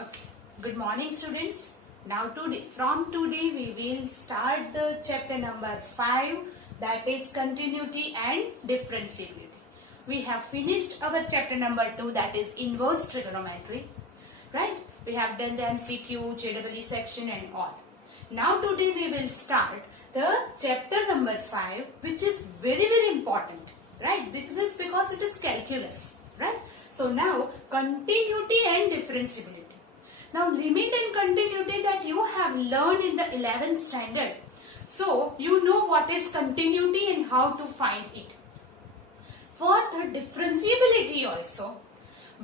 Okay. Good morning, students. From today, we will start the chapter number 5, that is continuity and differentiability. We have finished our chapter number 2, that is inverse trigonometry. Right? We have done the MCQ, JEE section and all. Now today we will start the chapter number 5, which is very important. Right? Because it is calculus. Right? So now continuity and differentiability. Now limit and continuity that you have learned in the 11th standard. So you know what is continuity and how to find it. For the differentiability also,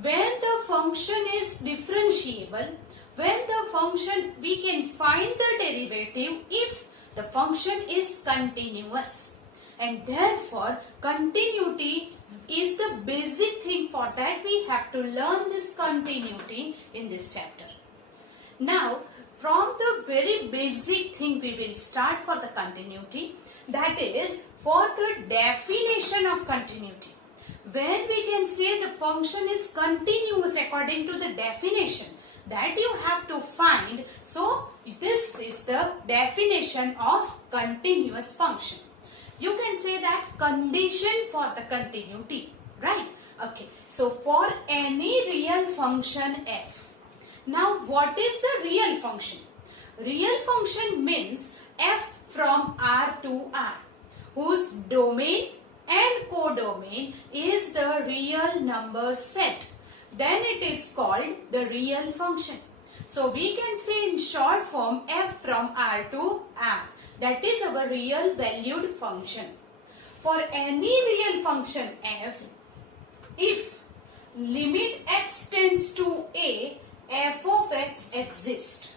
when the function is differentiable, when the function we can find the derivative if the function is continuous, and therefore continuity is the basic thing. For that we have to learn this continuity in this chapter. Now from the very basic thing we will start for the continuity, that is for the definition of continuity. When we can say the function is continuous according to the definition that you have to find, so this is the definition of continuous function. You can say that condition for the continuity, right? Okay, so for any real function f. Now what is the real function? Real function means f from R to R, whose domain and codomain is the real number set. Then it is called the real function. So we can say in short form f from R to R. That is our real valued function. For any real function f, if limit x tends to a, f of x exists,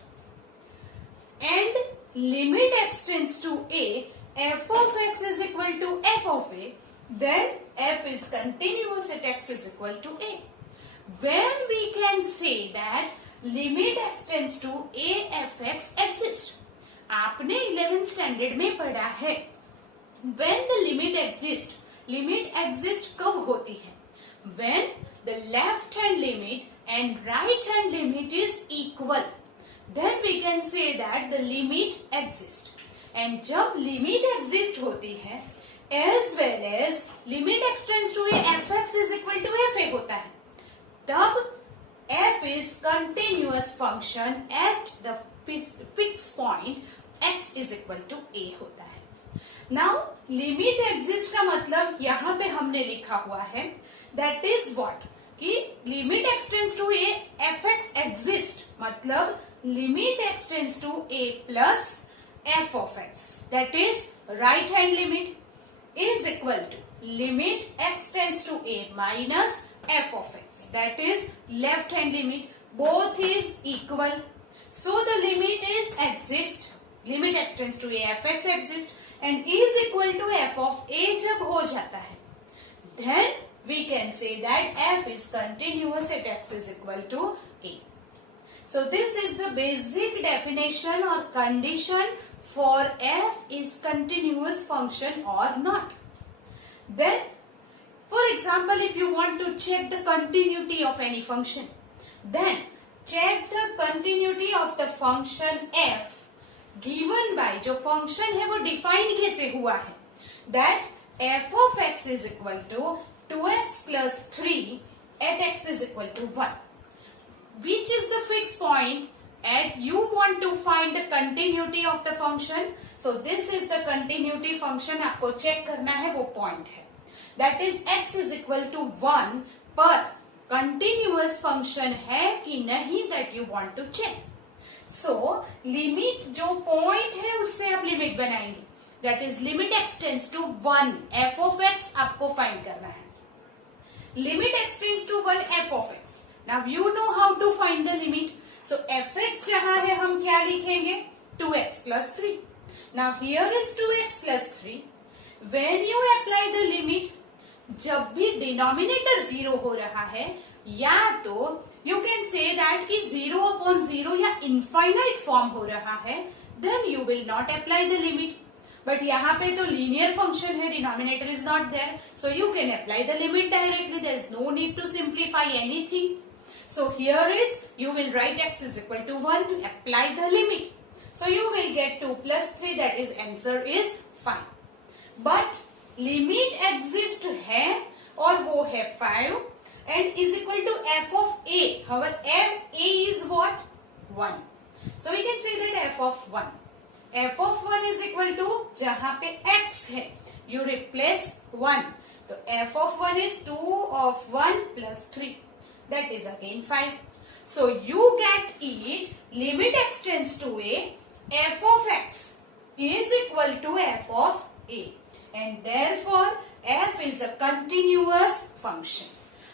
and limit x tends to a, f of x is equal to f of a, then f is continuous at x is equal to a. When we can say that limit x tends to a f x exists, आपने 11th standard में पढ़ा है when the limit exists कब होती है? When the left hand limit and right hand limit is equal, then we can say that the limit exists. And जब limit exist होती है as well as limit x tends to a, fx is equal to fa होता है, तब f is continuous function at the fixed point x is equal to a होता है. Now limit exist का मतलब यहाँ पे हमने लिखा हुआ है, that is what कि limit x tends to a, fx exist, मतलब limit x tends to a plus f of x, that is right hand limit, is equal to limit x tends to a minus f of x, that is left hand limit. Both is equal, so the limit is exist, limit x tends to a, fx exists and is equal to f of a जब हो जाता है, then we can say that f is continuous at x is equal to a. So this is the basic definition or condition for f is continuous function or not. Then for example, if you want to check the continuity of any function, then check the continuity of the function f given by, जो function है वो define कैसे हुआ है, that f of x is equal to 2x plus 3 at x is equal to 1. Which is the fixed point at you want to find the continuity of the function. So this is the continuity function आपको check करना है, वो point है. That is x is equal to 1 पर continuous function है कि नहीं, that you want to check. So limit जो point है उससे आप limit बनाएंगे, that is limit x tends to 1 f of x आपको find करना है. Limit x tends to 1 f of x. Now you know how to find the limit. So fx जहाँ है हम क्या लिखेंगे? 2x plus 3. Now here is 2x plus 3. When you apply the limit, जब भी denominator 0 हो रहा है, या तो you can say that कि 0 upon 0 या infinite form हो रहा है, then you will not apply the limit. But यहाँ पे तो linear function है, denominator is not there, so you can apply the limit directly. There is no need to simplify anything. So here is, you will write x is equal to 1, apply the limit. So you will get 2 plus 3, that is answer is 5. But limit exist है और वो है 5 and is equal to f of a. Our a is what? 1. So we can say that f of 1. f of 1 is equal to, जहां पे x है, you replace 1. So f of 1 is 2 of 1 plus 3. That is again 5. So you get it, limit x tends to a, f of x is equal to f of a. And therefore, f is a continuous function.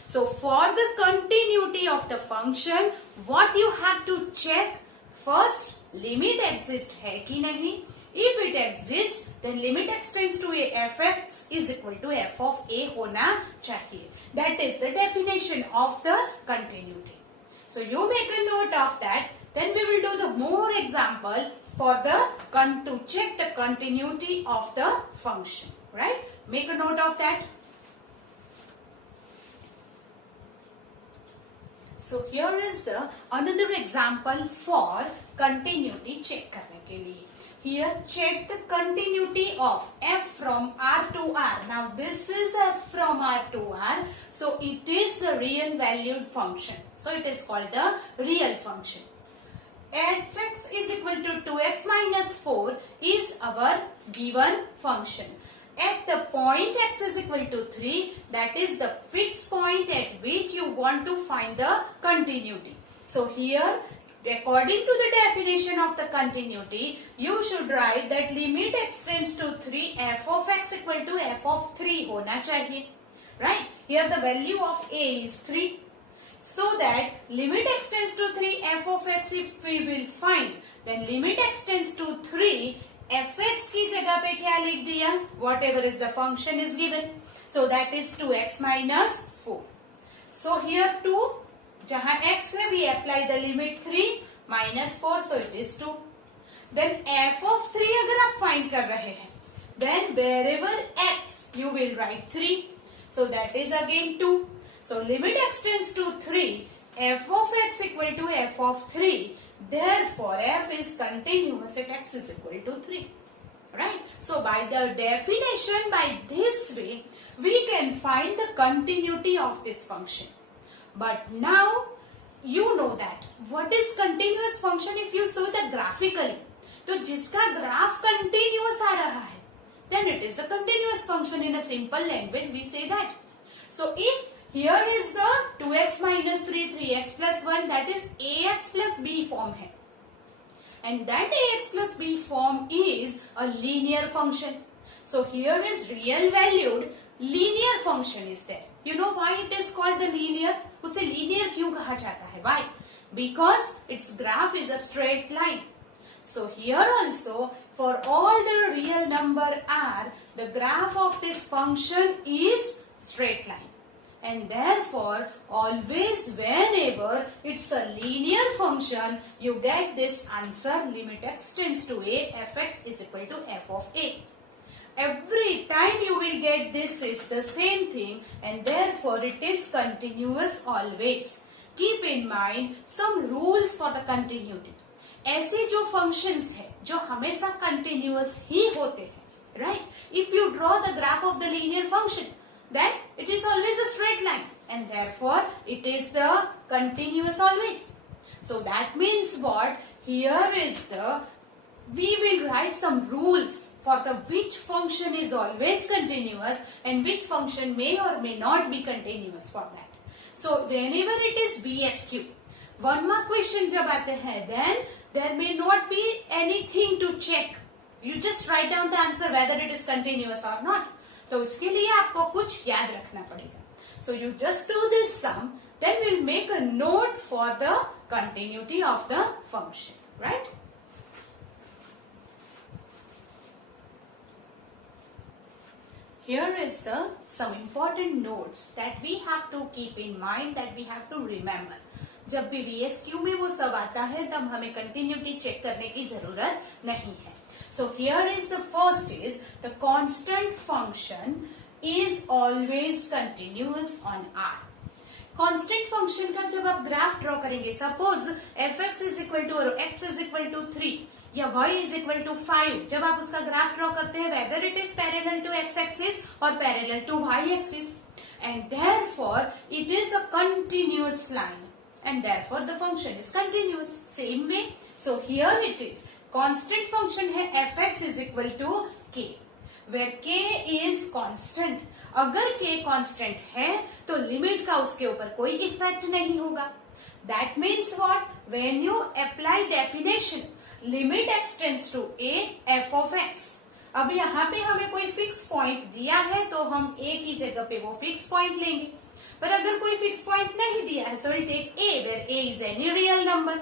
So for the continuity of the function, what you have to check? First, limit exists है कि नहीं? If it exists, then limit x tends to a, fx is equal to f of a होना चाहिए. That is the definition of the continuity. So you make a note of that. Then we will do the more example for the to check the continuity of the function. Right? Make a note of that. So here is the another example for continuity check करने के लिए. Here check the continuity of f from R to R. Now this is f from R to R. So it is the real valued function. So it is called the real function. Fx is equal to 2x minus 4 is our given function. At the point x is equal to 3, that is the fixed point at which you want to find the continuity. So here, according to the definition of the continuity, you should write that limit x tends to 3, f of x equal to f of 3 होना चाहिए. Right? Here the value of a is 3. So that limit x tends to 3, f of x if we will find, then limit x tends to 3, fx की जगह पे क्या लिख दिया? Whatever is the function is given. So that is 2x minus 4. So here 2, जहाँ x है, we apply the limit 3 minus 4, so it is 2. Then f of 3 अगर आप find कर रहे हैं, then wherever x, you will write 3. So that is again 2. So limit x tends to 3, f of x equal to f of 3. Therefore, f is continuous at x is equal to 3. Right? So, by the definition, by this way, we can find the continuity of this function. But now, you know that. What is continuous function if you saw the graphically? तो जिसका graph continuous आ रहा है, then it is a continuous function. In a simple language, we say that. So, if here is the 2x minus 3, 3x plus 1, that is ax plus b form है. And that ax plus b form is a linear function. So here is real valued linear function is there. You know why it is called the linear? उसे linear क्यों कहा जाता है? Why? Because its graph is a straight line. So here also, for all the real number r, the graph of this function is straight line. And therefore, always whenever it's a linear function, you get this answer, limit x tends to a, fx is equal to f of a. Every time you will get this is the same thing, and therefore it is continuous always. Keep in mind some rules for the continuity. ऐसे जो functions है, जो हमेशा continuous ही होते हैं, right? If you draw the graph of the linear function, then it is always a straight line, and therefore it is the continuous always. So that means what? Here is the, we will write some rules for the which function is always continuous and which function may or may not be continuous for that. So whenever it is BSQ, one mark question जब आते हैं, then there may not be anything to check. You just write down the answer whether it is continuous or not. तो इसके लिए आपको कुछ याद रखना पड़ेगा. So you just do this sum, then we'll make a note for the continuity of the function, right? Here is some important notes that we have to keep in mind, that we have to remember. जब भी VSQ में वो सब आता है, तब हमें continuity check करने की जरूरत नहीं है. So here is the first is the constant function is always continuous on R. Constant function का जब आप ग्राफ ड्रॉ करेंगे, suppose f x is equal to और एक्स इज इक्वल टू 3 या y इज इक्वल टू 5, जब आप उसका graph draw करते हैं whether it is parallel to X axis और parallel to Y axis, and therefore it is a continuous line and therefore the function is continuous. Same way, so here it is constant function है fx is equal to k, where k is constant. अगर k constant है तो limit का उसके ऊपर कोई effect नहीं होगा. That means what? When you apply definition, limit x tends to a f of x. अब यहाँ पे हमें कोई फिक्स पॉइंट दिया है तो हम a की जगह पे वो फिक्स पॉइंट लेंगे, पर अगर कोई फिक्स पॉइंट नहीं दिया है, so we'll take a where a is any real number.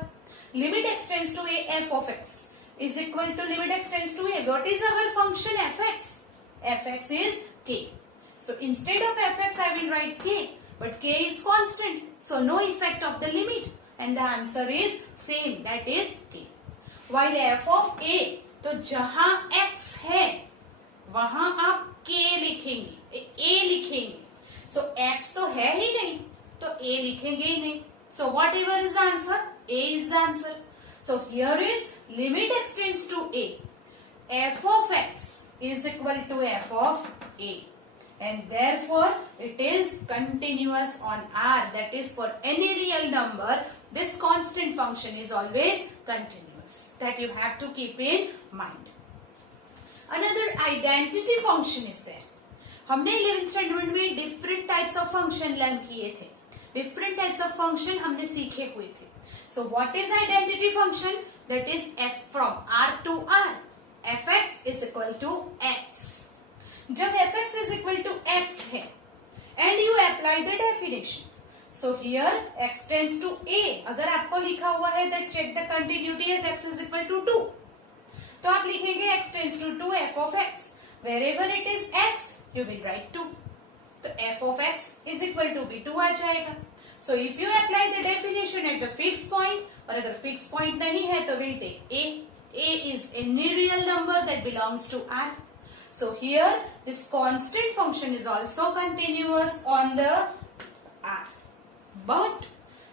Limit x tends to a f of x is equal to limit x tends to a. What is our function fx? Fx is k. So instead of fx I will write k, but k is constant, so no effect of the limit, and the answer is same, that is k. While f of a, तो जहां x है वहां आप k लिखेंगे, a लिखेंगे. So x तो है ही नहीं तो a लिखेंगे ही नहीं. So whatever is the answer, a is the answer. So here is limit x tends to a, f of x is equal to f of a, and therefore it is continuous on R. That is, for any real number this constant function is always continuous. That you have to keep in mind. Another identity function is there. हमने 11th standard में different types of function learn किए थे, different types of function हमने सीखे हुए थे. So what is identity function? That is f from r to r. fx is equal to x. जब fx is equal to x है and you apply the definition, so here x tends to a. अगर आपको लिखा हुआ है that check the continuity as x is equal to 2, तो आप लिखेंगे x tends to 2 f of x. Wherever it is x, you will write 2. तो f of x is equal to भी 2 आ जाएगा. So if you apply the definition at the fixed point, और अगर fixed point नहीं है तो we'll take a. a is any real number that belongs to R. So here this constant function is also continuous on the R. But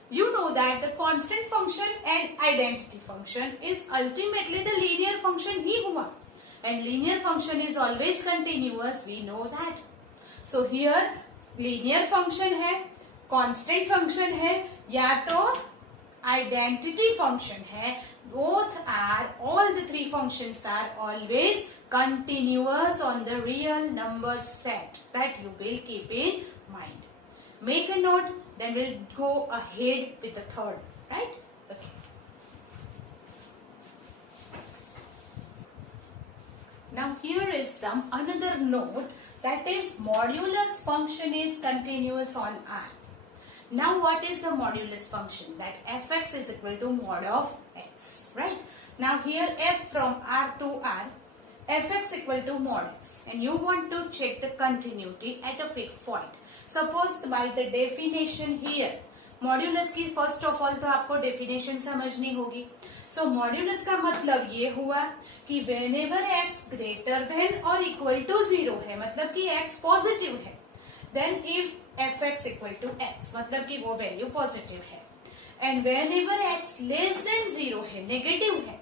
you know that the constant function and identity function is ultimately the linear function ही हुआ. And linear function is always continuous, we know that. So here linear function है, constant function है, या तो identity function है. Both are, all the three functions are always continuous on the real number set. That you will keep in mind. Make a note, then we'll go ahead with the third, right? Okay. Now here is some another note, that is modulus function is continuous on R. Now what is the modulus function? That fx is equal to mod of x, right? Now here f from R to R, fx equal to mod x, and you want to check the continuity at a fixed point. Suppose by the definition here, modulus की first of all तो आपको definition समझनी होगी. सो modulus का मतलब ये हुआ कि वेनेवर x ग्रेटर देन और इक्वल टू 0 है, मतलब कि x पॉजिटिव है, then if fx equal to x, मतलब कि वो वैल्यू पॉजिटिव है. And whenever x less than 0 है, नेगेटिव है,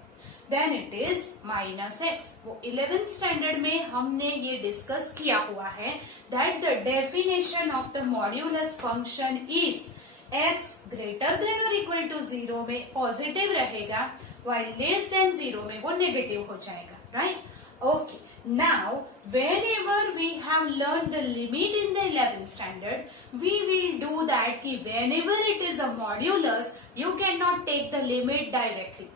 then it is minus x. वो 11th स्टैंडर्ड में हमने ये डिस्कस किया हुआ है that the definition of the modulus function is x greater than और इक्वल टू 0 में पॉजिटिव रहेगा, while लेस देन 0 में वो नेगेटिव हो जाएगा, right? Okay, now whenever we have learned the limit in the 11th standard, we will do that कि whenever it is a modulus, you cannot take the limit directly,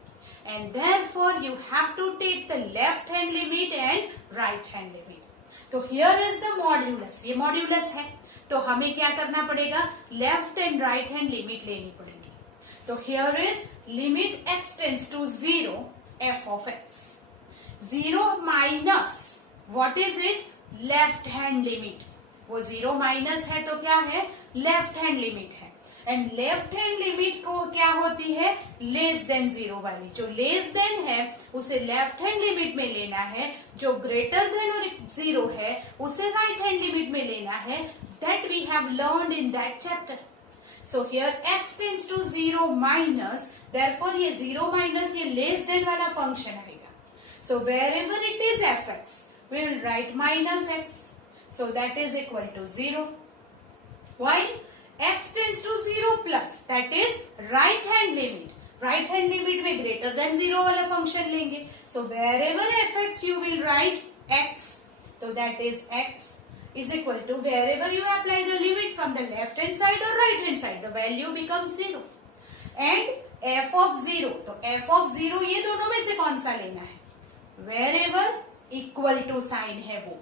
and therefore you have to take the left hand limit and right hand limit. तो here is the modulus, ये modulus है, तो हमें क्या करना पड़ेगा? Left and right hand limit लेनी पड़ेगी. तो here is limit x tends to 0 f of x. 0 minus what is it? Left hand limit. वो 0 माइनस है तो क्या है? लेफ्ट हैंड लिमिट है. एंड लेफ्ट हैंड लिमिट को क्या होती है? लेस देन 0 वाली. जो लेस देन है उसे लेफ्ट हैंड लिमिट में लेना है, जो ग्रेटर देन और 0 है उसे राइट हैंड लिमिट में लेना है. That we have learned in that chapter. So here x tends to 0 minus, therefore ये 0 माइनस ये लेस देन वाला फंक्शन आएगा. So wherever it is fx, we will write minus x, so that is equal to 0. While x tends to 0 plus, that is right hand limit. Right hand limit में greater than 0 वाला function लेंगे. So wherever fx you will write x, so that is x is equal to wherever you apply the limit from the left hand side or right hand side, the value becomes 0. And f of 0, तो f of 0 ये दोनों में से कौन सा लेना है? wherever equal to sign है वो,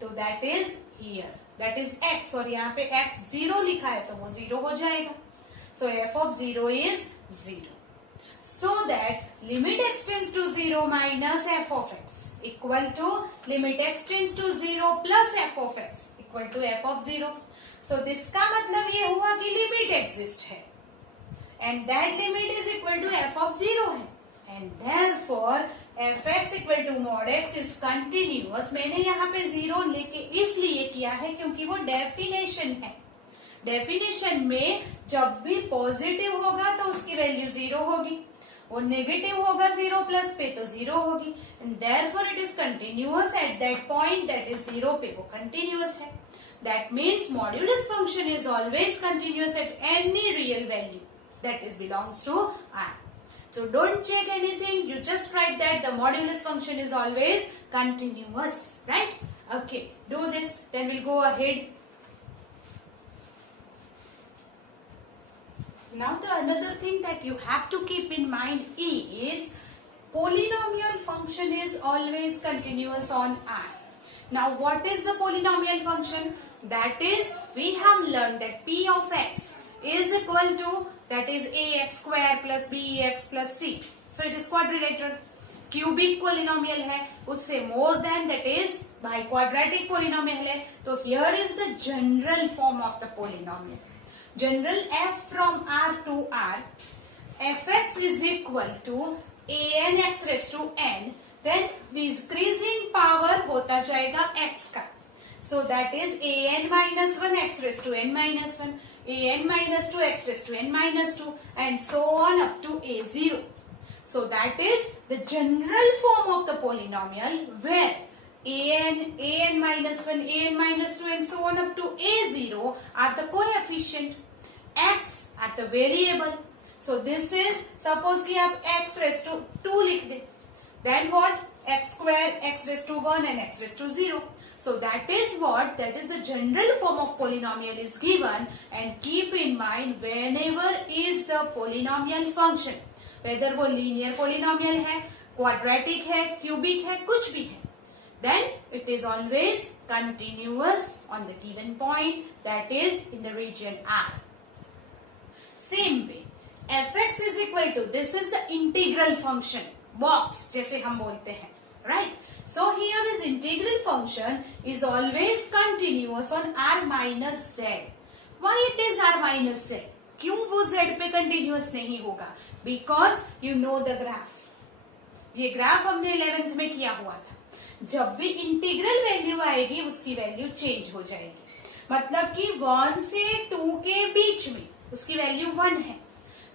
तो that is here, that is x, और यहाँ पे x 0 लिखा है तो वो 0 हो जाएगा. so f of 0 is 0. So that limit x tends to 0 minus f of x equal to limit x tends to 0 plus f of x equal to f of 0. So this का मतलब ये हुआ कि limit exist है and that limit is equal to f of 0 है, and therefore fx equal to mod x is continuous. मैंने यहाँ पे 0 लेके इसलिए किया है क्योंकि वो डेफिनेशन है. डेफिनेशन में जब भी पॉजिटिव होगा तो उसकी वैल्यू 0 होगी, वो नेगेटिव होगा 0 प्लस पे तो 0 होगी, and therefore it is continuous at that point, that is 0 पे वो कंटिन्यूअस है. That means modulus function is always continuous at any real value that is belongs to R. So don't check anything, you just write that the modulus function is always continuous, right? Okay, do this, then we'll go ahead. Now the another thing that you have to keep in mind is polynomial function is always continuous on R. Now what is the polynomial function? That is, we have learned that p of x is equal to, that is ax square plus bx plus c. So it is quadrilateral. Cubic polynomial है, उससे more than, that is biquadratic polynomial है. तो here is the general form of the polynomial. General f from R to R, fx is equal to an x raised to n, then increasing power होता जाएगा x का. So that is an minus 1 x raised to n minus 1, an minus 2 x raised to n minus 2, and so on up to a0. So that is the general form of the polynomial where an minus 1, an minus 2 and so on up to a0 are the coefficient, x are the variable. So this is, suppose कि आप x raised to 2 लिख दे, then what? X square, x raised to 1 and x raised to 0. So that is what, that is the general form of polynomial is given, and keep in mind whenever is the polynomial function, whether वो linear polynomial है, quadratic है, cubic है, कुछ भी है, then it is always continuous on the given point, that is in the region R. Same way, fx is equal to, this is the integral function, box जैसे हम बोलते हैं, right? So here is integral function is always continuous on R minus z. Why it is R minus z? क्यों वो z पे continuous नहीं होगा? Because you know the graph. ये ग्राफ हमने 11th में किया हुआ था. जब भी इंटीग्रल वैल्यू आएगी उसकी वैल्यू चेंज हो जाएगी. मतलब कि 1 से 2 के बीच में उसकी वैल्यू 1 है,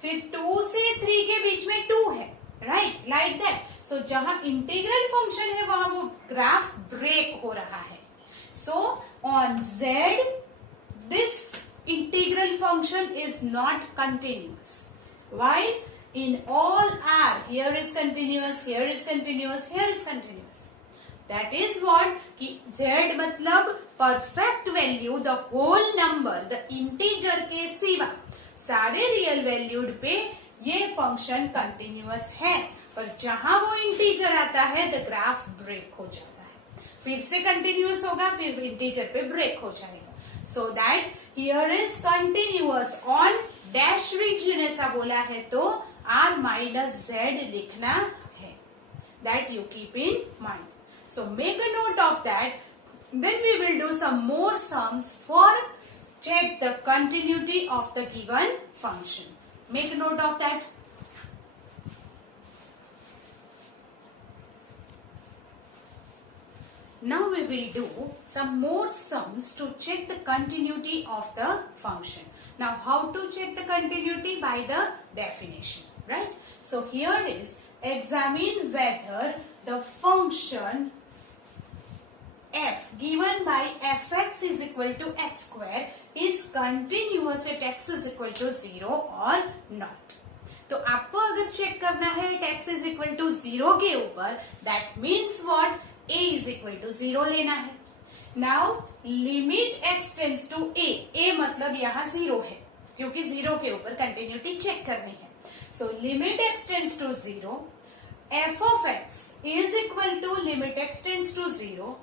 फिर 2 से 3 के बीच में 2 है, राइट, लाइक दैट. सो जहां इंटीग्रल फंक्शन है वहां वो ग्राफ ब्रेक हो रहा है. So on z this integral function is not continuous, while in all R here is continuous, here is continuous, here is continuous. That is what कि z मतलब perfect value, the whole number, the integer के सिवा सारे real valued पे ये function continuous है, पर जहां वो इंटीजर आता है द ग्राफ ब्रेक हो जाता है, फिर से कंटिन्यूअस होगा, फिर इंटीजर पे ब्रेक हो जाएगा. So that here is continuous on dash region ऐसा बोला है तो R माइनस z लिखना है. That you keep in mind. So make a note of that. Then we will do some more sums for check the continuity of the given function. Make a note of that. Now we will do some more sums to check the continuity of the function. Now how to check the continuity? By the definition, right? So here is examine whether the function f given by fx is equal to x square is continuous at x is equal to 0 or not. तो आपको अगर check करना है at x is equal to 0 के ऊपर, that means what? a is equal to 0 लेना है. Now limit x tends to a मतलब यहाँ 0 है क्योंकि 0 के ऊपर कंटिन्यूटी चेक करनी है. So limit x tends to 0, f of x is equal to limit x tends to 0.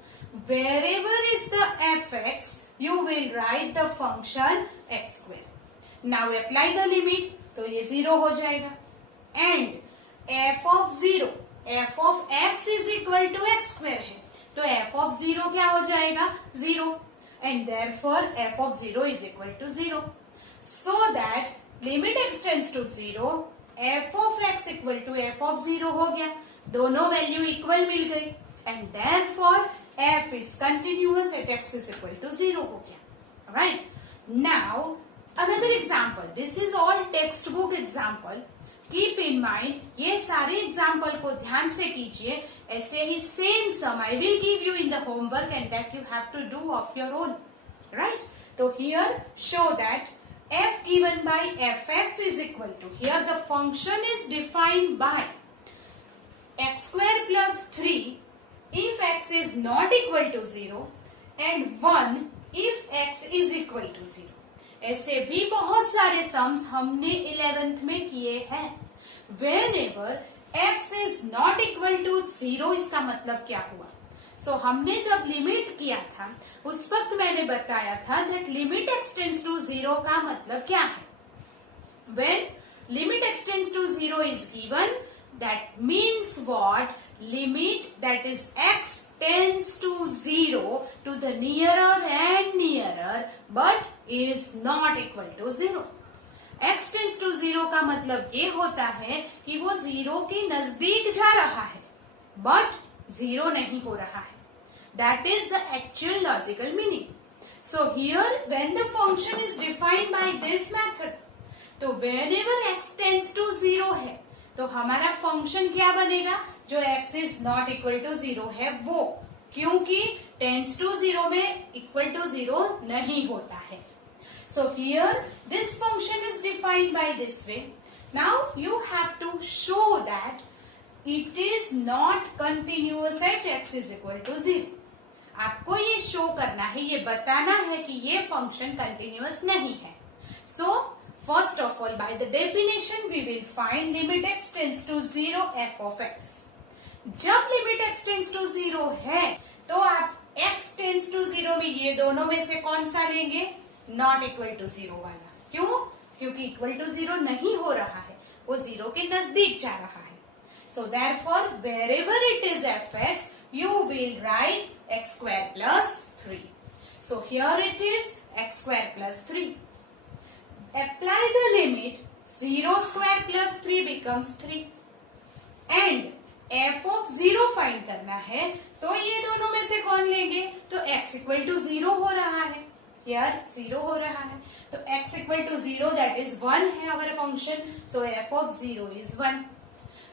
Wherever is the fx, you will write the function x square. Now apply the limit, तो ये 0 हो जाएगा. And f of 0, f of x is equal to x square है, तो f of 0 क्या हो जाएगा? 0. And therefore f of 0 is equal to 0. So that limit x tends to 0, f of x equal to f of 0 हो गया. दोनों value equal मिल गई. And therefore f is continuous at x is equal to 0 हो गया. Right? Now another example. This is all textbook example. Keep in mind, ये सारे example को ध्यान से कीजिए. ऐसे ही same sum I will give you in the homework and that you have to do of your own. Right? So here show that f given by fx is equal to, here the function is defined by x square plus 3 if x is not equal to 0 and 1 if x is equal to 0. ऐसे भी बहुत सारे sums हमने 11th में किए हैं. Whenever x is not equal to 0, इसका मतलब क्या हुआ? So हमने जब लिमिट किया था उस वक्त मैंने बताया था that limit x tends to 0 का मतलब क्या है? When limit x tends to 0 is given, that means what? Limit that is x tends to 0 to the nearer and nearer but is not equal to 0. x tends to 0 का मतलब ये होता है कि वो 0 के नजदीक जा रहा है but 0 नहीं हो रहा है. That is the actual logical meaning. So here when the function is defined by this method, तो whenever x tends to 0 है तो हमारा फंक्शन क्या बनेगा? जो x is not equal to 0 है वो, क्योंकि tends to 0 में equal to 0 नहीं होता है. So here this function is defined by this way. Now you have to show that it is not continuous at x is equal to 0. आपको ये show करना है, ये बताना है कि ये फंक्शन कंटिन्यूअस नहीं है. So first of all, by the definition we will find limit x tends to 0 f of x. जब limit x tends to 0 है तो आप x tends to 0 में ये दोनों में से कौन सा लेंगे? Not equal to 0 वाला. क्यों? क्योंकि equal to 0 नहीं हो रहा है, वो 0 के नजदीक जा रहा है. So therefore wherever it is fx, you will write x square plus 3. So here it is x square plus 3. Apply the limit, 0 square plus 3 becomes 3 and f of 0 find करना है तो ये दोनों में से कौन लेंगे? तो x equal to 0 हो रहा है, here 0 हो रहा है तो x equal to 0 that is 1 है our function. So f of 0 is 1.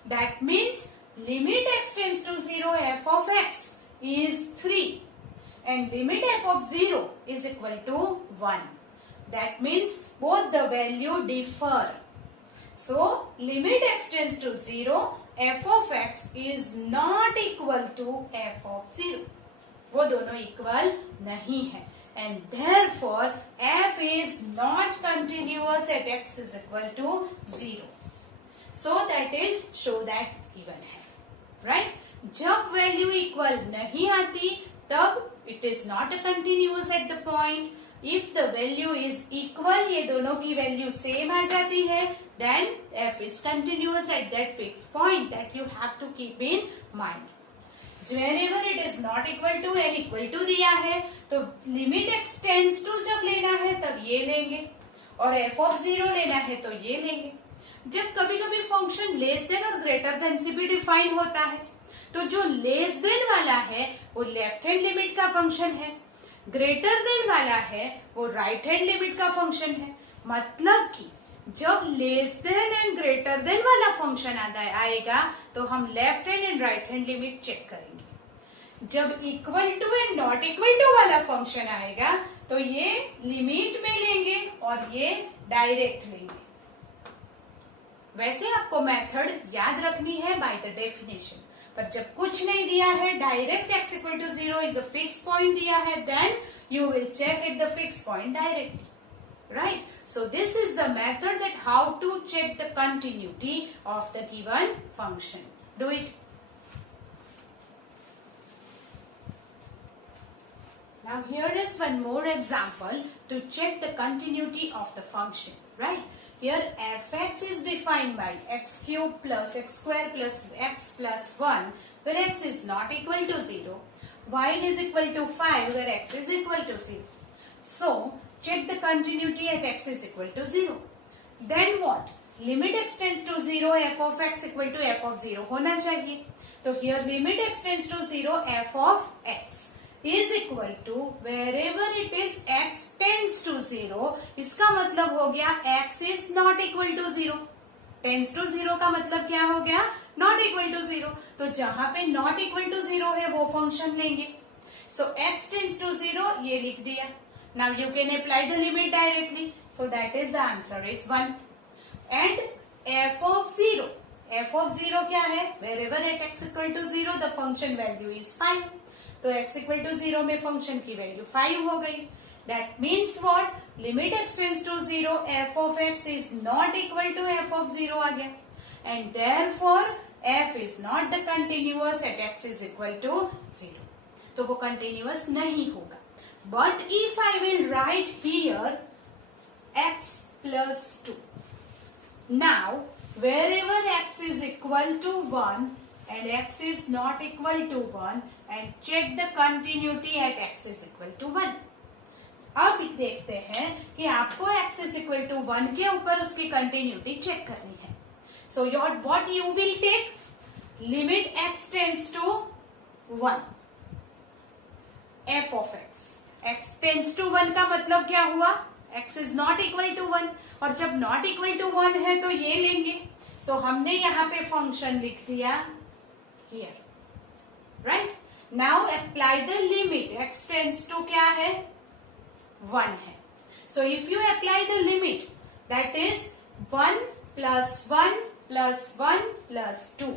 That means limit x tends to 0 f of x is 3 and limit f of 0 is equal to 1. That means both the value differ. So limit x tends to 0, f of x is not equal to f of 0. वो दोनों equal नहीं है and therefore f is not continuous at x is equal to 0. So that is show that given है, right? जब value equal नहीं आती तब it is not a continuous at the point. If the value is equal, ये दोनों की value same आ जाती है, then f is continuous at that fixed point that you have to keep in mind. Whenever it is not equal to and equal to दिया है तो limit x tends to जब लेना है तब ये लेंगे और f of 0 लेना है तो ये लेंगे. जब कभी कभी फंक्शन लेस देन और ग्रेटर देन से भी डिफाइन होता है तो जो लेस देन वाला है वो लेफ्ट हैंड लिमिट का फंक्शन है, ग्रेटर देन वाला है वो राइट हैंड लिमिट का फंक्शन है। मतलब कि जब less than and greater than वाला फंक्शन आएगा तो हम left hand and right hand limit check करेंगे। जब equal to and not equal to वाला फंक्शन आएगा तो ये लिमिट में लेंगे और ये डायरेक्ट लेंगे। वैसे आपको मेथड याद रखनी है बाय द डेफिनेशन, पर जब कुछ नहीं दिया है, direct x equal to 0 is a fix point दिया है, then you will check it the fix point directly, right? So this is the method that how to check the continuity of the given function. Do it. Now here is one more example to check the continuity of the function, right? Here fx is defined by x cube plus x square plus x plus 1 where x is not equal to 0, y is equal to 5 where x is equal to 0. So check the continuity at x is equal to 0. Then what? Limit x tends to 0, f of x equal to f of 0 होना चाहिए. तो here limit x tends to 0, f of x is equal to wherever it is x tends to 0. इसका मतलब हो गया x is not equal to 0. tends to 0 का मतलब क्या हो गया? not equal to 0. तो जहां पे not equal to 0 है वो फंक्शन लेंगे. So x tends to 0 ये लिख दिया. Now you can apply the limit directly. So that is the answer is 1. And f of 0. f of 0 क्या है? Wherever at x equal to 0 the function value is 5. तो x equal to 0 में function की value 5 हो गई. That means what? Limit x tends to 0, f of x is not equal to f of 0 आ गया. And therefore f is not the continuous at x is equal to 0. तो वो continuous नहीं होगा. But if I will write here x plus 2. Now wherever x is equal to 1 and x is not equal to 1 and check the continuity at x is equal to 1. अब देखते हैं कि आपको x is equal to 1 के ऊपर उसकी continuity check करनी है. So what you will take? Limit x tends to 1. f of x. x tends to 1 का मतलब क्या हुआ? x is not equal to 1 और जब not equal to 1 है तो ये लेंगे. So हमने यहाँ पे फंक्शन लिख दिया here, right? Now apply the limit. x tends to क्या है? 1 है. So if you apply the limit, that is 1 plus 1 plus 1 plus 2.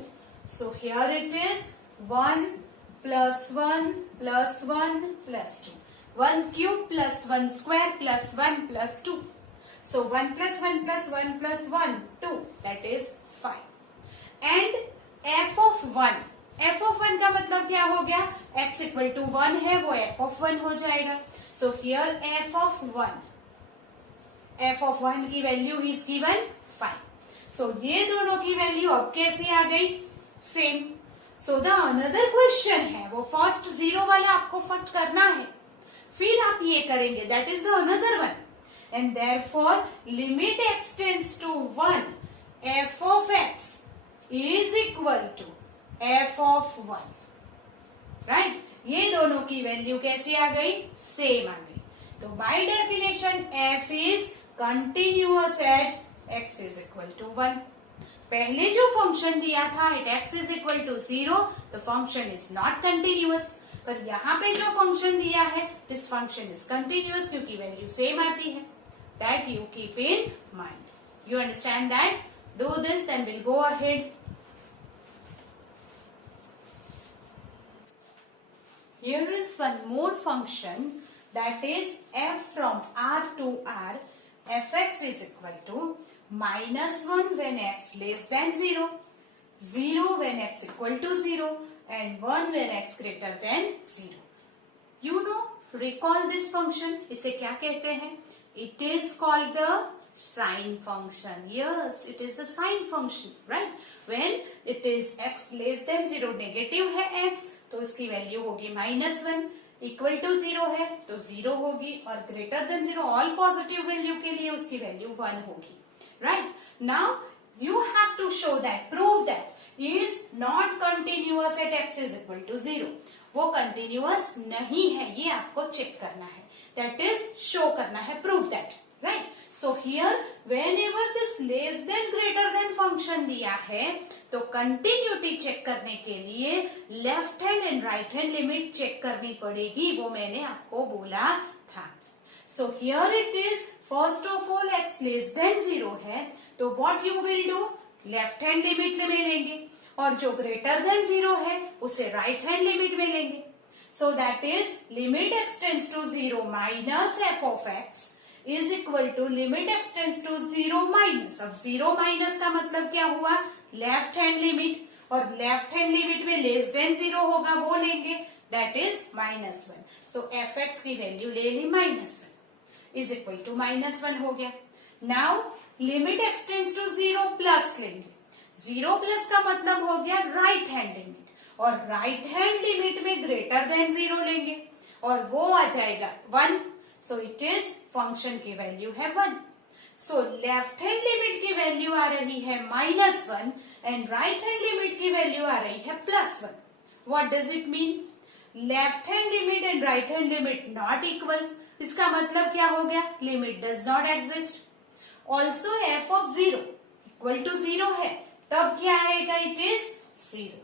So here it is 1 plus 1 plus 1 plus 2. 1 cube plus 1 square plus 1 plus 2. So 1 plus 1 plus 1 plus 1, 2. That is 5. And f of 1. f of 1 का मतलब क्या हो गया? x equal to 1 है वो f of 1 हो जाएगा. So here f of 1. f of 1 की वैल्यू is given 5. So ये दोनों की वैल्यू अब कैसी आ गई? Same. So the another question है वो फर्स्ट 0 वाला आपको फर्स्ट करना है. फिर आप ये करेंगे. That is the another one. And therefore limit x tends to 1. f of x is equal to f of 1. Right? ये दोनों की वैल्यू कैसी आ गई? सेम आ गई. तो by definition f is continuous at x is equal to 1. पहले जो function दिया था at x is equal to 0, the function is not continuous. पर यहाँ पे जो फंक्शन दिया है this function is continuous क्योंकि वैल्यू सेम आती है. That you keep in mind. You understand that? Do this, then we'll go ahead. Here is one more function, that is f from r to r. fx is equal to minus 1 when x less than 0, 0 when x equal to 0, and 1 when x greater than 0. You know, recall this function. इसे क्या कहते हैं? It is called the sine function. Yes, it is the sine function, right? When it is x less than 0, negative है x, तो इसकी value होगी -1. Equal to 0 है तो 0 होगी और greater than 0 all positive value के लिए उसकी वैल्यू 1 होगी. Right? Now you have to show that, prove that is not continuous at x is equal to 0. वो कंटिन्यूअस नहीं है, ये आपको चेक करना है, दैट इज शो करना है, prove that, right. So here whenever this less than greater than function दिया है तो कंटिन्यूटी चेक करने के लिए left hand and right hand limit check करनी पड़ेगी, वो मैंने आपको बोला था. So here it is first of all x less than 0 है तो what you will do, left hand limit में लेंगे और जो ग्रेटर देन 0 है उसे राइट हैंड लिमिट में लेंगे. So that is limit x tends to 0 minus f of x is equal to limit x tends to 0 minus. अब 0 minus का मतलब क्या हुआ, लेफ्ट हैंड लिमिट, और लेफ्ट हैंड लिमिट में लेस देन 0 होगा वो लेंगे, दैट इज -1. सो f(x) की वैल्यू ले ली -1 इज इक्वल टू -1 हो गया. Now limit x tends to 0 plus लेंगे, 0 प्लस का मतलब हो गया राइट हैंड लिमिट, और राइट हैंड लिमिट में ग्रेटर देन 0 लेंगे और वो आ जाएगा 1. सो इट इज फंक्शन की वैल्यू है 1. सो लेफ्ट हैंड लिमिट की वैल्यू आ रही है -1 एंड राइट हैंड लिमिट की वैल्यू आ रही है +1. What does it mean, left hand limit and right hand limit not equal. इसका मतलब क्या हो गया, limit does not exist. Also f of 0 equal to 0 है, तब क्या आएगा, it is 0.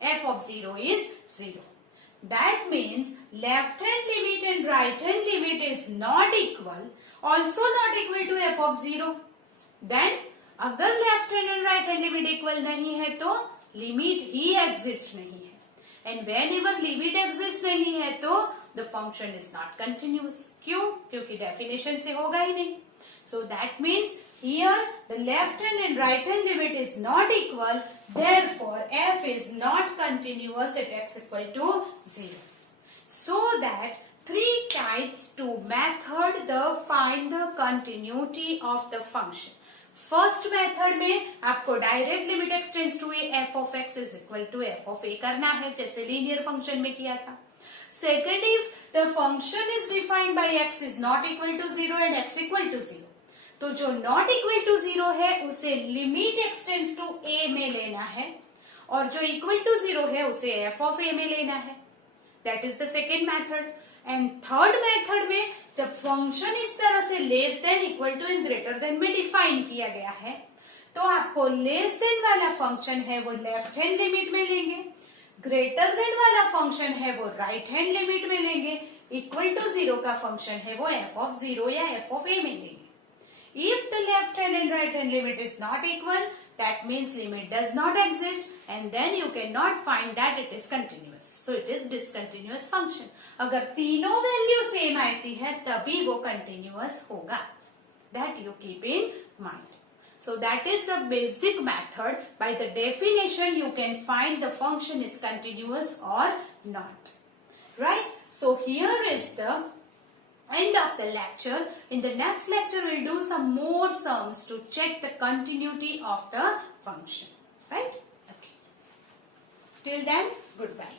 f of 0 is 0. That means left hand limit and right hand limit is not equal, also not equal to f of 0. Then अगर left hand and right hand limit equal नहीं है तो limit ही exist नहीं है, and whenever limit exist नहीं है तो the function is not continuous. क्यों, क्योंकि definition से होगा ही नहीं. So that means here the left hand and right hand limit is not equal, therefore f is not continuous at x equal to 0. So that three types to method the find the continuity of the function. First method में आपको direct limit x tends to a f of x is equal to f of a करना है, जैसे linear function में किया था. Second, if the function is defined by x is not equal to 0 and x equal to 0, तो जो not equal to 0 है उसे limit x tends to a में लेना है, और जो इक्वल टू 0 है उसे f ऑफ a में लेना है. That is the second method. And third method में जब फंक्शन इस तरह से less than, equal to and greater than में डिफाइन किया गया है तो आपको लेस देन वाला फंक्शन है वो लेफ्ट हैंड लिमिट में लेंगे, ग्रेटर देन वाला फंक्शन है वो राइट हैंड लिमिट में लेंगे, इक्वल टू 0 का फंक्शन है वो f ऑफ 0 या f ऑफ a में लेंगे. If the left hand and right hand limit is not equal, that means limit does not exist, and then you cannot find that it is continuous. So it is discontinuous function. अगर तीनों value same आती है तभी वो continuous होगा. That you keep in mind. So that is the basic method. By the definition, you can find the function is continuous or not. Right? So here is the end of the lecture. In the next lecture, we'll do some more sums to check the continuity of the function. Right? Okay. Till then, goodbye.